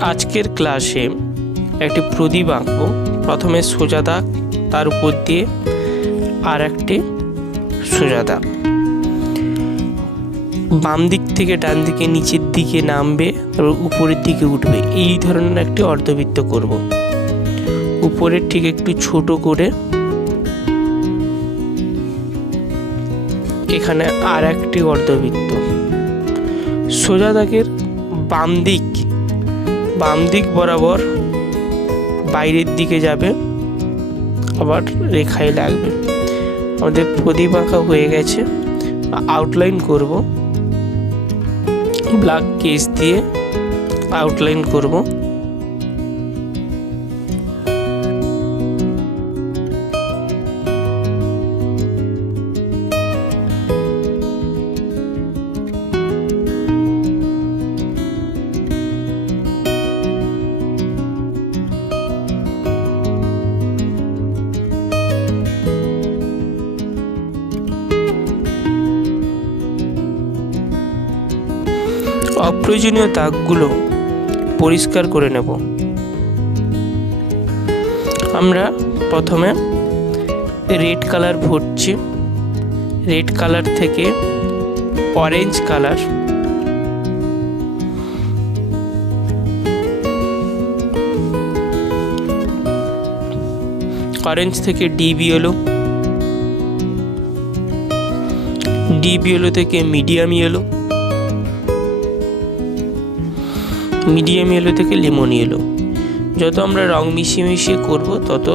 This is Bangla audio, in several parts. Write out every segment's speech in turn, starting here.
আজকের ক্লাসে একটি প্রদীপ আঁকবো। প্রথমে সোজা দাগ, তার উপর দিয়ে আর একটি সোজা দাগ, বাম দিক থেকে ডান দিকে নিচের দিকে নামবে, তারপর উপরের দিকে উঠবে। এই ধরনের একটি অর্ধবৃত্ত করব। উপরের ঠিক একটু ছোট করে এখানে আর একটি অর্ধবৃত্ত। সোজা দাগের বাম দিক বরাবর বাইরের দিকে যাবে, আবার রেখায় লাগবে। আমাদের প্রদীপ আঁকা হয়ে গেছে। আউটলাইন করব, ব্ল্যাক কেস দিয়ে আউটলাইন করব। অপ্রয়োজনীয় দাগগুলো পরিষ্কার করে নেব। আমরা প্রথমে রেড কালার ভরছি। রেড কালার থেকে অরেঞ্জ কালার, অরেঞ্জ থেকে ডিপ ইয়েলো, ডিপ ইয়েলো থেকে মিডিয়াম ইয়েলো, মিডিয়াম ইয়েলো থেকে লেমন ইয়েলো। যত আমরা রং মিশিয়ে করব তত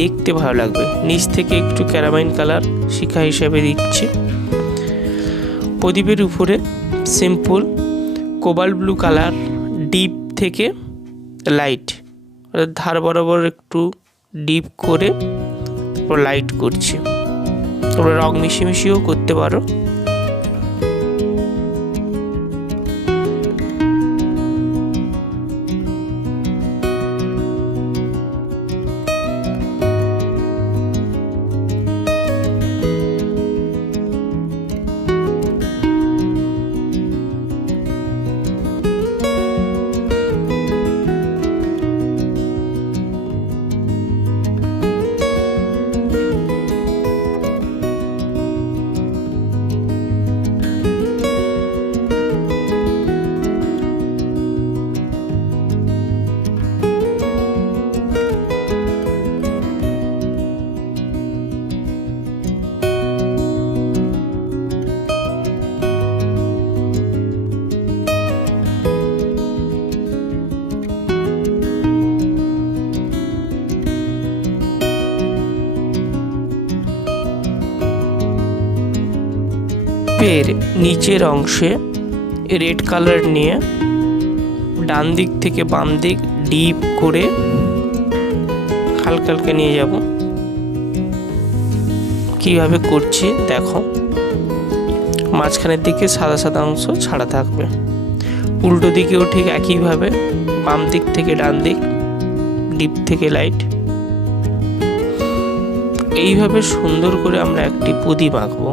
দেখতে ভালো লাগবে। নিচ থেকে একটু ক্যারামাইন কালার শিখা হিসাবে দিচ্ছি। প্রদীপের উপরে simple cobalt blue colour, deep থেকে লাইট, ধার বরাবর একটু ডিপ করে লাইট করছি। তোমরা রং মিশিয়েও করতে পারো। এর নিচের অংশে রেড কালার নিয়ে ডান দিক থেকে বাম দিক ডিপ করে হালকা হালকা নিয়ে যাব। কিভাবে করছি দেখো। মাঝখানের দিকে সাদা সাদা অংশ ছাড়া থাকবে। উল্টো দিকেও ঠিক একইভাবে বাম দিক থেকে ডান দিক, ডিপ থেকে লাইট। এইভাবে সুন্দর করে আমরা একটি প্রদীপ আঁকবো।